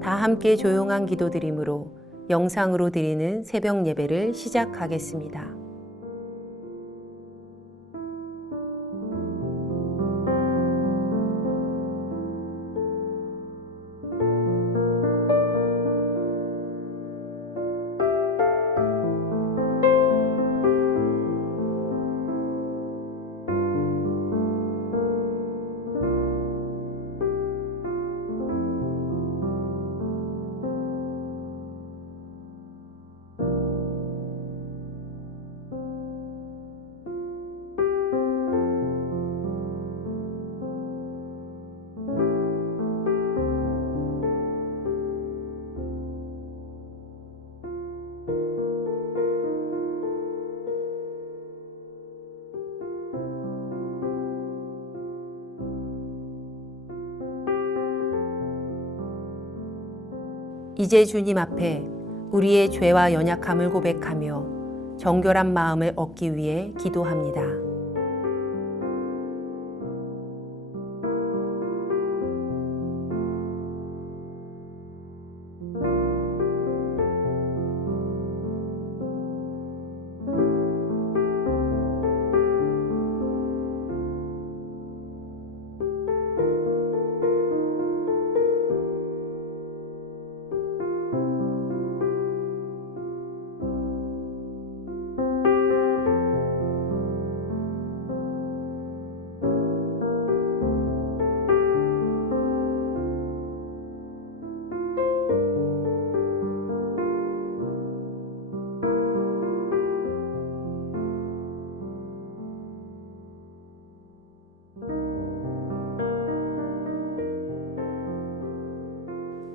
다 함께 조용한 기도드림으로 영상으로 드리는 새벽 예배를 시작하겠습니다. 이제 주님 앞에 우리의 죄와 연약함을 고백하며 정결한 마음을 얻기 위해 기도합니다.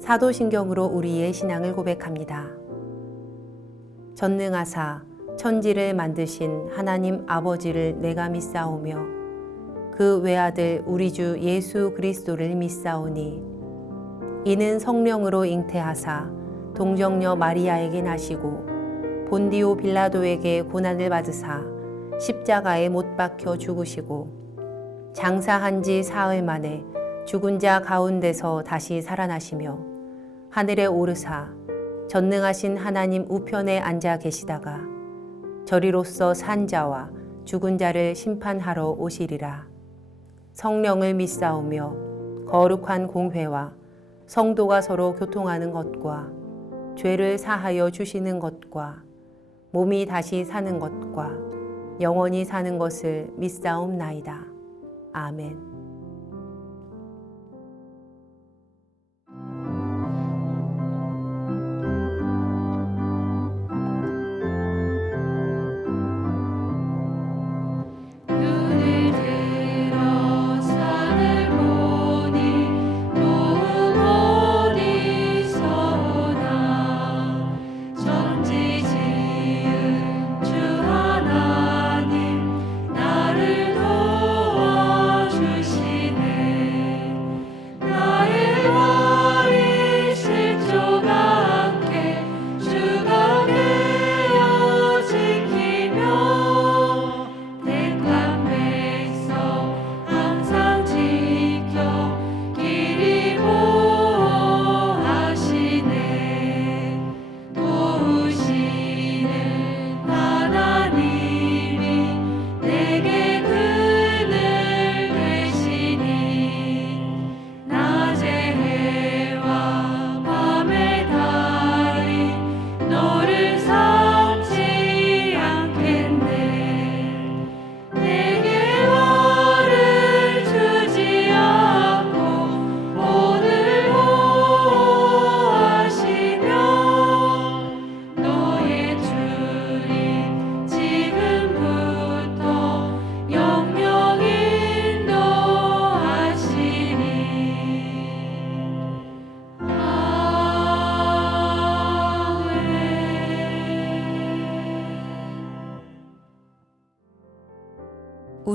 사도신경으로 우리의 신앙을 고백합니다. 전능하사 천지를 만드신 하나님 아버지를 내가 믿사오며 그 외아들 우리 주 예수 그리스도를 믿사오니 이는 성령으로 잉태하사 동정녀 마리아에게 나시고 본디오 빌라도에게 고난을 받으사 십자가에 못 박혀 죽으시고 장사한 지 사흘 만에 죽은 자 가운데서 다시 살아나시며 하늘에 오르사 전능하신 하나님 우편에 앉아 계시다가 저리로서 산 자와 죽은 자를 심판하러 오시리라. 성령을 믿사오며 거룩한 공회와 성도가 서로 교통하는 것과 죄를 사하여 주시는 것과 몸이 다시 사는 것과 영원히 사는 것을 믿사옵나이다. 아멘.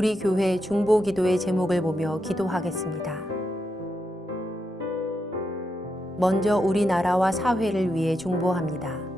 우리 교회 중보 기도의 제목을 보며 기도하겠습니다. 먼저 우리나라와 사회를 위해 중보합니다.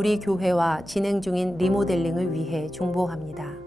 우리 교회와 진행 중인 리모델링을 위해 중보합니다.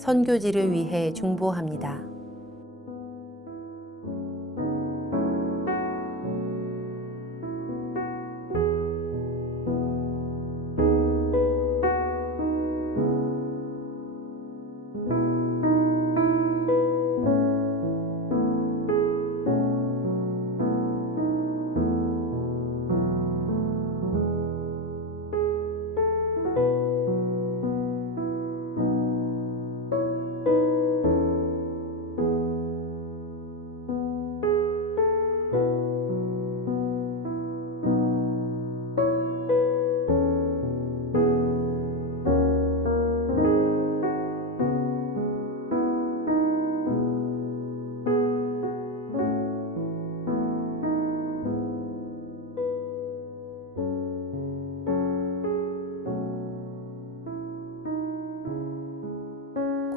선교지를 위해 중보합니다.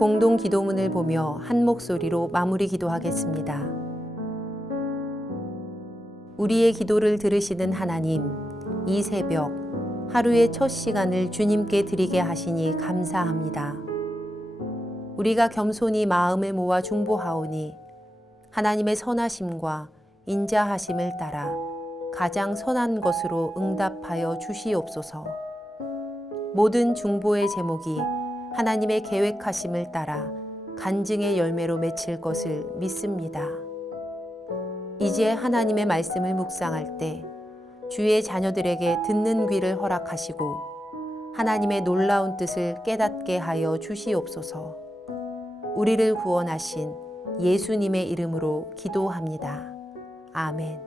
공동 기도문을 보며 한 목소리로 마무리 기도하겠습니다. 우리의 기도를 들으시는 하나님, 이 새벽 하루의 첫 시간을 주님께 드리게 하시니 감사합니다. 우리가 겸손히 마음을 모아 중보하오니 하나님의 선하심과 인자하심을 따라 가장 선한 것으로 응답하여 주시옵소서. 모든 중보의 제목이 하나님의 계획하심을 따라 간증의 열매로 맺힐 것을 믿습니다. 이제 하나님의 말씀을 묵상할 때 주의 자녀들에게 듣는 귀를 허락하시고 하나님의 놀라운 뜻을 깨닫게 하여 주시옵소서. 우리를 구원하신 예수님의 이름으로 기도합니다. 아멘.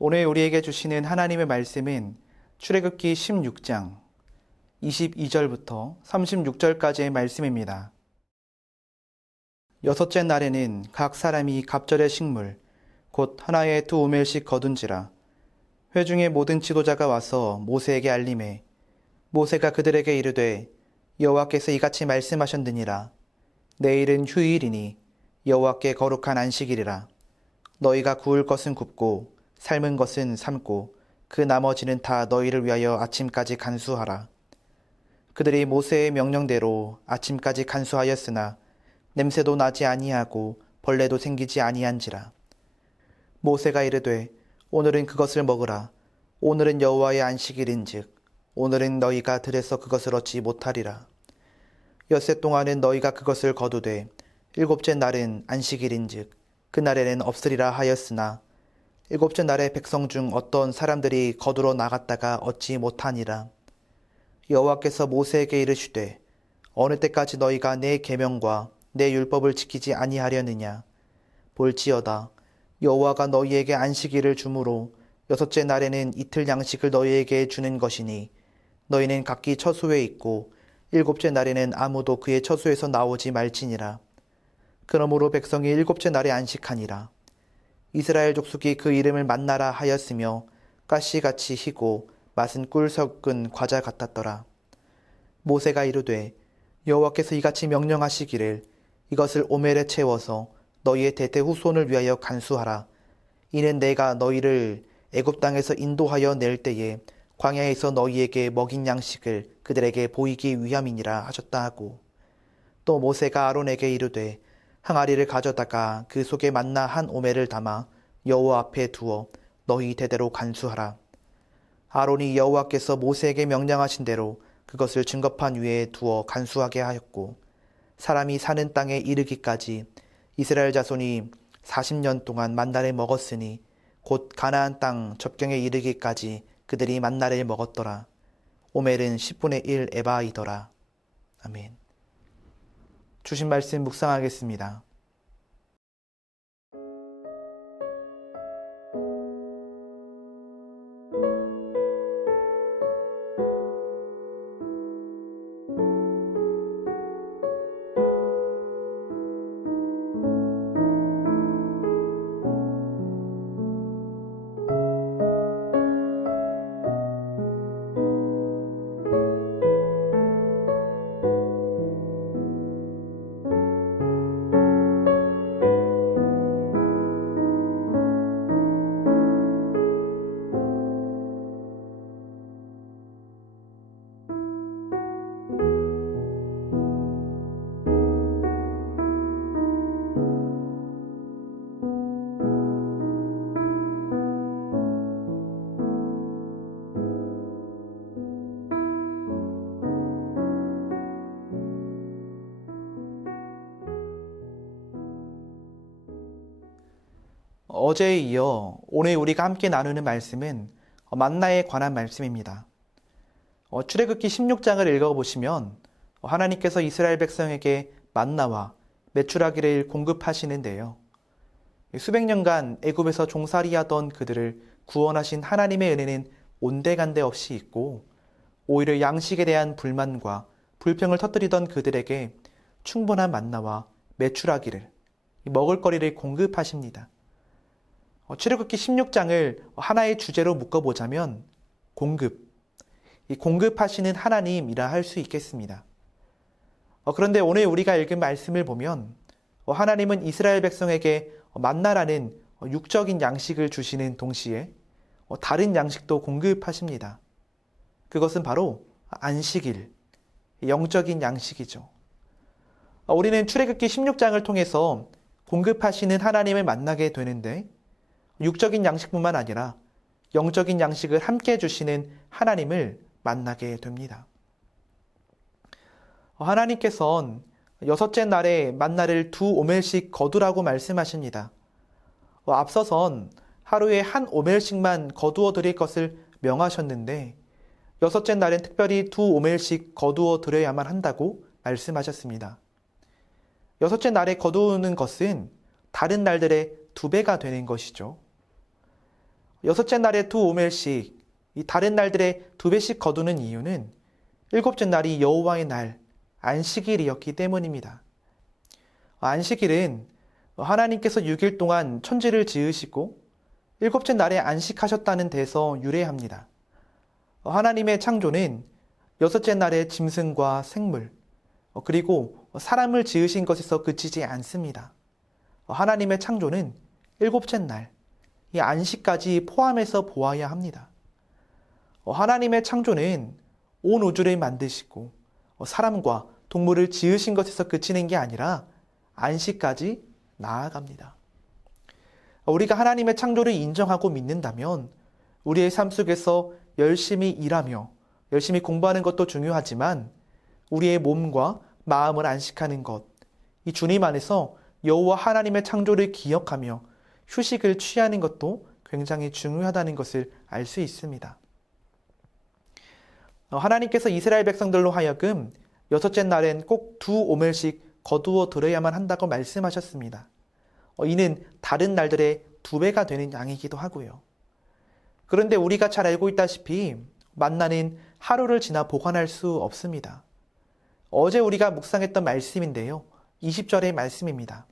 오늘 우리에게 주시는 하나님의 말씀은 출애굽기 16장 22절부터 36절까지의 말씀입니다. 여섯째 날에는 각 사람이 갑절의 식물 곧 하나에 2오멜씩 거둔지라. 회중의 모든 지도자가 와서 모세에게 알림해 모세가 그들에게 이르되 여호와께서 이같이 말씀하셨느니라. 내일은 휴일이니 여호와께 거룩한 안식일이라. 너희가 구울 것은 굽고 삶은 것은 삶고 그 나머지는 다 너희를 위하여 아침까지 간수하라. 그들이 모세의 명령대로 아침까지 간수하였으나 냄새도 나지 아니하고 벌레도 생기지 아니한지라. 모세가 이르되 오늘은 그것을 먹으라. 오늘은 여호와의 안식일인즉 오늘은 너희가 들에서 그것을 얻지 못하리라. 엿새 동안은 너희가 그것을 거두되 일곱째 날은 안식일인즉 그날에는 없으리라 하였으나 일곱째 날에 백성 중 어떤 사람들이 거두러 나갔다가 얻지 못하니라. 여호와께서 모세에게 이르시되 어느 때까지 너희가 내 계명과 내 율법을 지키지 아니하려느냐. 볼지어다 여호와가 너희에게 안식일을 주므로 여섯째 날에는 이틀 양식을 너희에게 주는 것이니 너희는 각기 처소에 있고 일곱째 날에는 아무도 그의 처소에서 나오지 말지니라. 그러므로 백성이 일곱째 날에 안식하니라. 이스라엘 족속이 그 이름을 만나라 하였으며 가시같이 희고 맛은 꿀 섞은 과자 같았더라. 모세가 이르되 여호와께서 이같이 명령하시기를 이것을 오멜에 채워서 너희의 대대 후손을 위하여 간수하라. 이는 내가 너희를 애굽 땅에서 인도하여 낼 때에 광야에서 너희에게 먹인 양식을 그들에게 보이기 위함이니라 하셨다 하고, 또 모세가 아론에게 이르되 항아리를 가져다가 그 속에 만나 한 오멜을 담아 여호와 앞에 두어 너희 대대로 간수하라. 아론이 여호와께서 모세에게 명령하신 대로 그것을 증거판 위에 두어 간수하게 하였고, 사람이 사는 땅에 이르기까지 이스라엘 자손이 40년 동안 만나를 먹었으니 곧 가나안 땅 접경에 이르기까지 그들이 만나를 먹었더라. 오멜은 10분의 1 에바이더라. 아멘. 주신 말씀 묵상하겠습니다. 어제에 이어 오늘 우리가 함께 나누는 말씀은 만나에 관한 말씀입니다. 출애굽기 16장을 읽어보시면 하나님께서 이스라엘 백성에게 만나와 메추라기를 공급하시는데요. 수백 년간 애굽에서 종살이하던 그들을 구원하신 하나님의 은혜는 온데간데 없이 있고, 오히려 양식에 대한 불만과 불평을 터뜨리던 그들에게 충분한 만나와 메추라기를, 먹을거리를 공급하십니다. 출애굽기 16장을 하나의 주제로 묶어보자면 공급, 이 공급하시는 하나님이라 할 수 있겠습니다. 그런데 오늘 우리가 읽은 말씀을 보면 하나님은 이스라엘 백성에게 만나라는 육적인 양식을 주시는 동시에 다른 양식도 공급하십니다. 그것은 바로 안식일, 영적인 양식이죠. 우리는 출애굽기 16장을 통해서 공급하시는 하나님을 만나게 되는데, 육적인 양식뿐만 아니라 영적인 양식을 함께 주시는 하나님을 만나게 됩니다. 하나님께서는 여섯째 날에 만나를 2오멜씩 거두라고 말씀하십니다. 앞서선 하루에 한 오멜씩만 거두어 드릴 것을 명하셨는데, 여섯째 날엔 특별히 2오멜씩 거두어 드려야만 한다고 말씀하셨습니다. 여섯째 날에 거두는 것은 다른 날들의 2배가 되는 것이죠. 여섯째 날에 2오멜씩, 이 다른 날들의 2배씩 거두는 이유는 일곱째 날이 여호와의 날, 안식일이었기 때문입니다. 안식일은 하나님께서 6일 동안 천지를 지으시고 일곱째 날에 안식하셨다는 데서 유래합니다. 하나님의 창조는 여섯째 날에 짐승과 생물, 그리고 사람을 지으신 것에서 그치지 않습니다. 하나님의 창조는 일곱째 날, 이 안식까지 포함해서 보아야 합니다. 하나님의 창조는 온 우주를 만드시고 사람과 동물을 지으신 것에서 그치는 게 아니라 안식까지 나아갑니다. 우리가 하나님의 창조를 인정하고 믿는다면 우리의 삶 속에서 열심히 일하며 열심히 공부하는 것도 중요하지만 우리의 몸과 마음을 안식하는 것, 이 주님 안에서 여호와 하나님의 창조를 기억하며 휴식을 취하는 것도 굉장히 중요하다는 것을 알 수 있습니다. 하나님께서 이스라엘 백성들로 하여금 여섯째 날엔 꼭 2오멜씩 거두어 들어야만 한다고 말씀하셨습니다. 이는 다른 날들의 2배가 되는 양이기도 하고요. 그런데 우리가 잘 알고 있다시피 만나는 하루를 지나 보관할 수 없습니다. 어제 우리가 묵상했던 말씀인데요. 20절의 말씀입니다.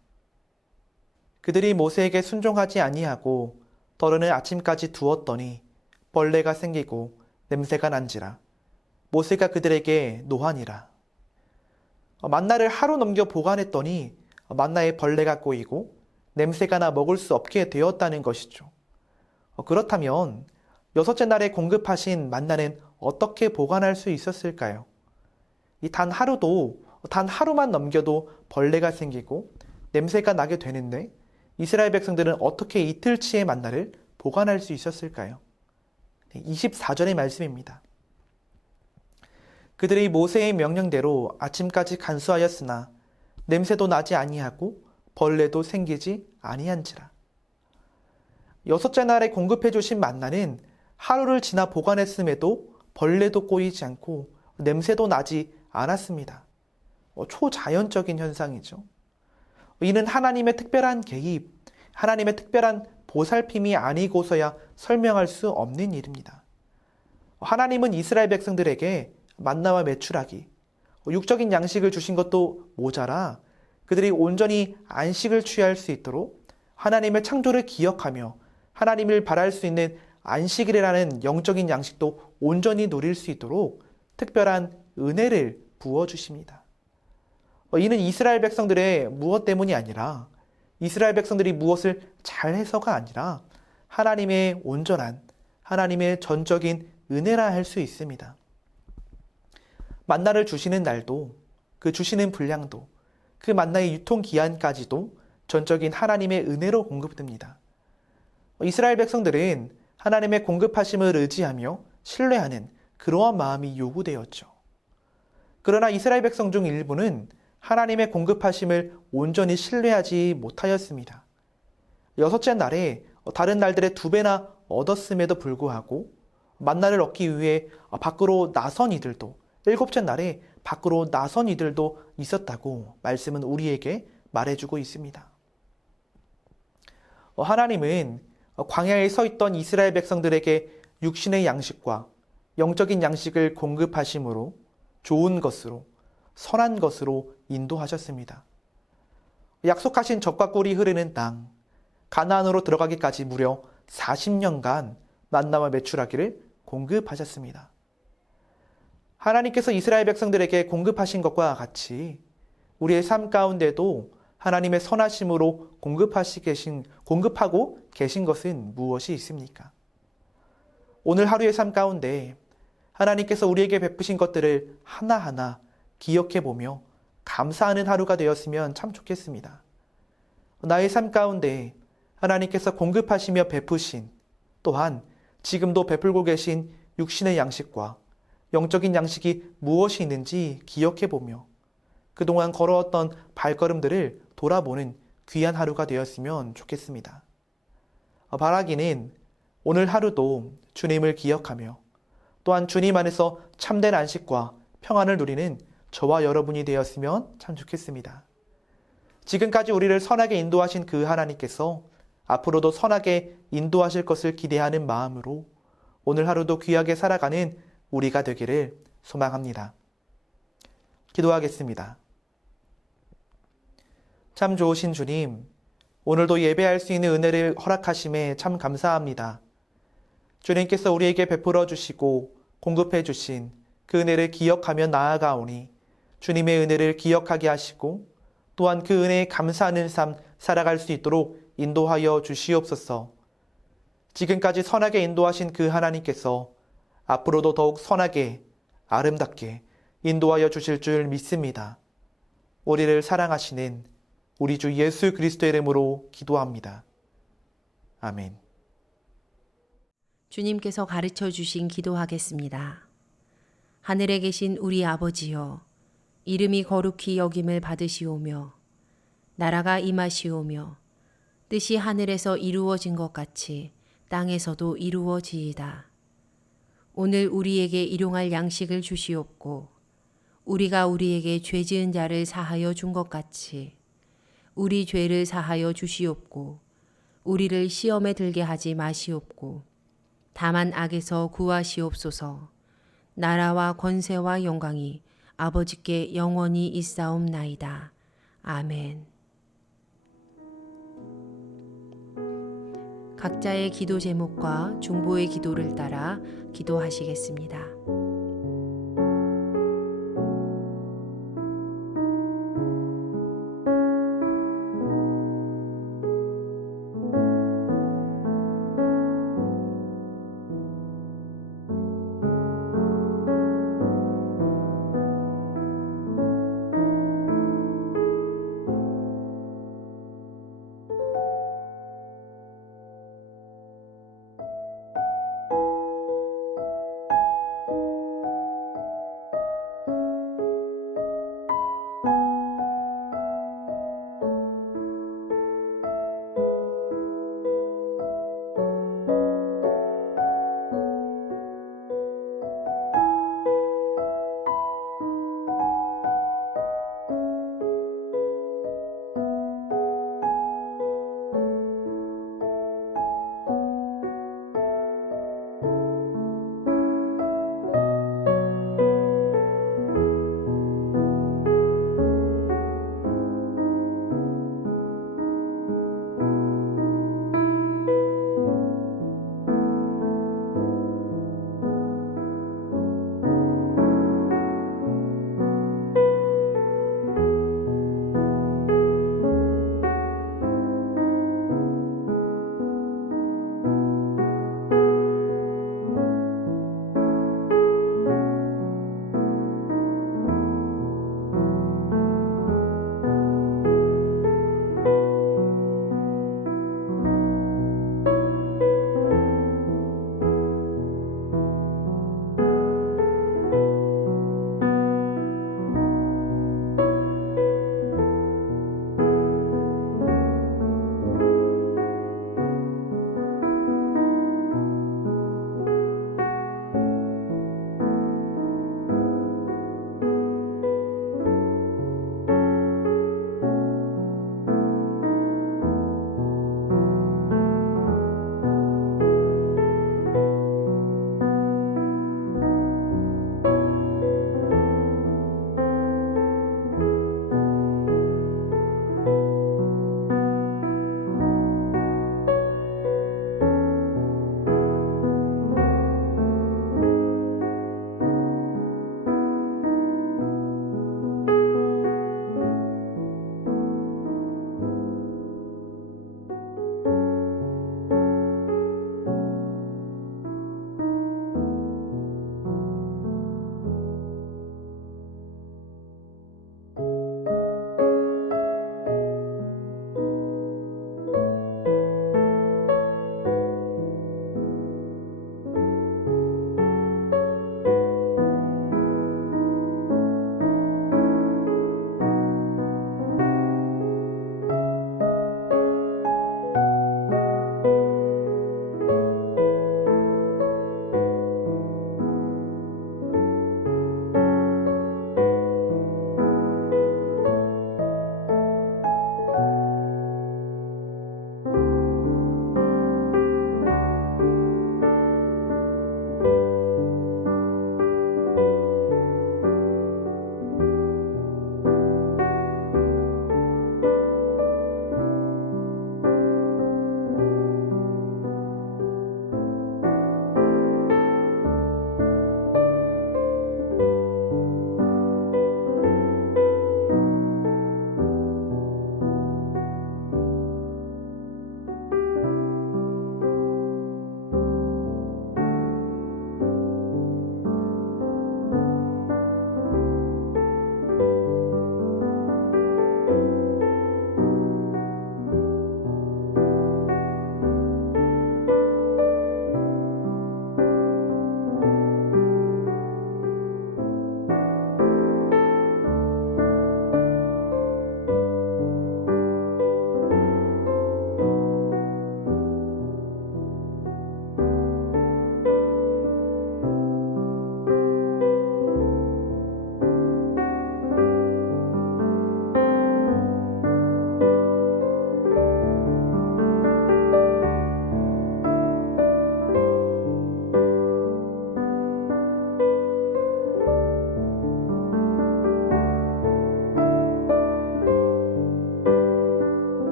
그들이 모세에게 순종하지 아니하고 더러는 아침까지 두었더니 벌레가 생기고 냄새가 난지라. 모세가 그들에게 노하니라. 만나를 하루 넘겨 보관했더니 만나에 벌레가 꼬이고 냄새가 나 먹을 수 없게 되었다는 것이죠. 그렇다면 여섯째 날에 공급하신 만나는 어떻게 보관할 수 있었을까요? 단 하루만 넘겨도 벌레가 생기고 냄새가 나게 되는데 이스라엘 백성들은 어떻게 이틀치의 만나를 보관할 수 있었을까요? 24절의 말씀입니다. 그들이 모세의 명령대로 아침까지 간수하였으나 냄새도 나지 아니하고 벌레도 생기지 아니한지라. 여섯째 날에 공급해 주신 만나는 하루를 지나 보관했음에도 벌레도 꼬이지 않고 냄새도 나지 않았습니다. 초자연적인 현상이죠. 이는 하나님의 특별한 개입, 하나님의 특별한 보살핌이 아니고서야 설명할 수 없는 일입니다. 하나님은 이스라엘 백성들에게 만나와 메추라기, 육적인 양식을 주신 것도 모자라 그들이 온전히 안식을 취할 수 있도록 하나님의 창조를 기억하며 하나님을 바랄 수 있는 안식일이라는 영적인 양식도 온전히 누릴 수 있도록 특별한 은혜를 부어주십니다. 이는 이스라엘 백성들의 무엇 때문이 아니라 이스라엘 백성들이 무엇을 잘해서가 아니라 하나님의 온전한 하나님의 전적인 은혜라 할 수 있습니다. 만나를 주시는 날도 그 주시는 분량도 그 만나의 유통기한까지도 전적인 하나님의 은혜로 공급됩니다. 이스라엘 백성들은 하나님의 공급하심을 의지하며 신뢰하는 그러한 마음이 요구되었죠. 그러나 이스라엘 백성 중 일부는 하나님의 공급하심을 온전히 신뢰하지 못하였습니다. 여섯째 날에 다른 날들의 2배나 얻었음에도 불구하고 만나를 얻기 위해 밖으로 나선 이들도 일곱째 날에 밖으로 나선 이들도 있었다고 말씀은 우리에게 말해주고 있습니다. 하나님은 광야에 서 있던 이스라엘 백성들에게 육신의 양식과 영적인 양식을 공급하심으로 좋은 것으로 선한 것으로 인도하셨습니다. 약속하신 젖과 꿀이 흐르는 땅 가나안으로 들어가기까지 무려 40년간 만나와 메추라기를 공급하셨습니다. 하나님께서 이스라엘 백성들에게 공급하신 것과 같이 우리의 삶 가운데도 하나님의 선하심으로 공급하고 계신 것은 무엇이 있습니까? 오늘 하루의 삶 가운데 하나님께서 우리에게 베푸신 것들을 하나하나 기억해 보며 감사하는 하루가 되었으면 참 좋겠습니다. 나의 삶 가운데 하나님께서 공급하시며 베푸신 또한 지금도 베풀고 계신 육신의 양식과 영적인 양식이 무엇이 있는지 기억해 보며 그동안 걸어왔던 발걸음들을 돌아보는 귀한 하루가 되었으면 좋겠습니다. 바라기는 오늘 하루도 주님을 기억하며 또한 주님 안에서 참된 안식과 평안을 누리는 저와 여러분이 되었으면 참 좋겠습니다. 지금까지 우리를 선하게 인도하신 그 하나님께서 앞으로도 선하게 인도하실 것을 기대하는 마음으로 오늘 하루도 귀하게 살아가는 우리가 되기를 소망합니다. 기도하겠습니다. 참 좋으신 주님, 오늘도 예배할 수 있는 은혜를 허락하심에 참 감사합니다. 주님께서 우리에게 베풀어 주시고 공급해 주신 그 은혜를 기억하며 나아가오니 주님의 은혜를 기억하게 하시고 또한 그 은혜에 감사하는 삶 살아갈 수 있도록 인도하여 주시옵소서. 지금까지 선하게 인도하신 그 하나님께서 앞으로도 더욱 선하게 아름답게 인도하여 주실 줄 믿습니다. 우리를 사랑하시는 우리 주 예수 그리스도의 이름으로 기도합니다. 아멘. 주님께서 가르쳐 주신 기도하겠습니다. 하늘에 계신 우리 아버지여, 이름이 거룩히 여김을 받으시오며 나라가 임하시오며 뜻이 하늘에서 이루어진 것 같이 땅에서도 이루어지이다. 오늘 우리에게 일용할 양식을 주시옵고 우리가 우리에게 죄 지은 자를 사하여 준 것 같이 우리 죄를 사하여 주시옵고 우리를 시험에 들게 하지 마시옵고 다만 악에서 구하시옵소서. 나라와 권세와 영광이 아버지께 영원히 있사옵나이다. 아멘. 각자의 기도 제목과 중보의 기도를 따라 기도하시겠습니다.